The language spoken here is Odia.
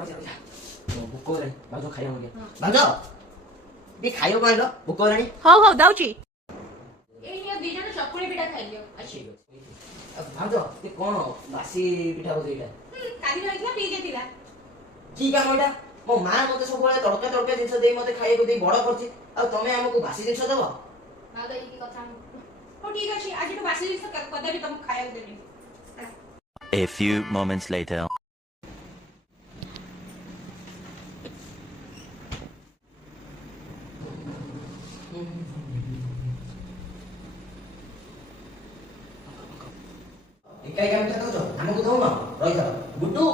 ଭୋକ ହେଲାଣି ଭାଉଜ ଖାଇବା ମଗିଆ ଭାଉଜ ଟିକେ ଖାଇବାକୁ ଆଣିଲ ଭୋକ ହେଲାଣି ହଉ ଦଉଛି ଏଇ ନିଅ ଦି ଜଣ ଚକୁଳି ପିଠା ଖାଇଦିଅ। ଭାଉଜ ଏ କଣ ବାସି ପିଠା ବୋଧେ ଏଇଟା କାଲି ରହିଥିଲା ଫ୍ରିଜରେ ଥିଲା। କି କାମ ଏଇଟା ମୋ ମା ମତେ ସବୁବେଳେ ତଡକା ତଡକା ଜିନିଷ ଦେଇ ମତେ ଖାଇବାକୁ ଦେଇ ବଡ କରିଛି ଆଉ ତମେ ଆମକୁ ବାସି ଜିନିଷ ଦବ ଆଉ ତ ଏଇ କଥା ହଉ ଠିକ ଅଛି ଆଜିଠୁ ବାସି ଜିନିଷ କଦାପି ତମକୁ ଖାଇବାକୁ ଦେବିନି। A few moments later. ଏକା ଏକା ମିଠା ଖାଉଛ ଆମକୁ ଦଉନ ରହିଯାଅ ଗୁଡୁ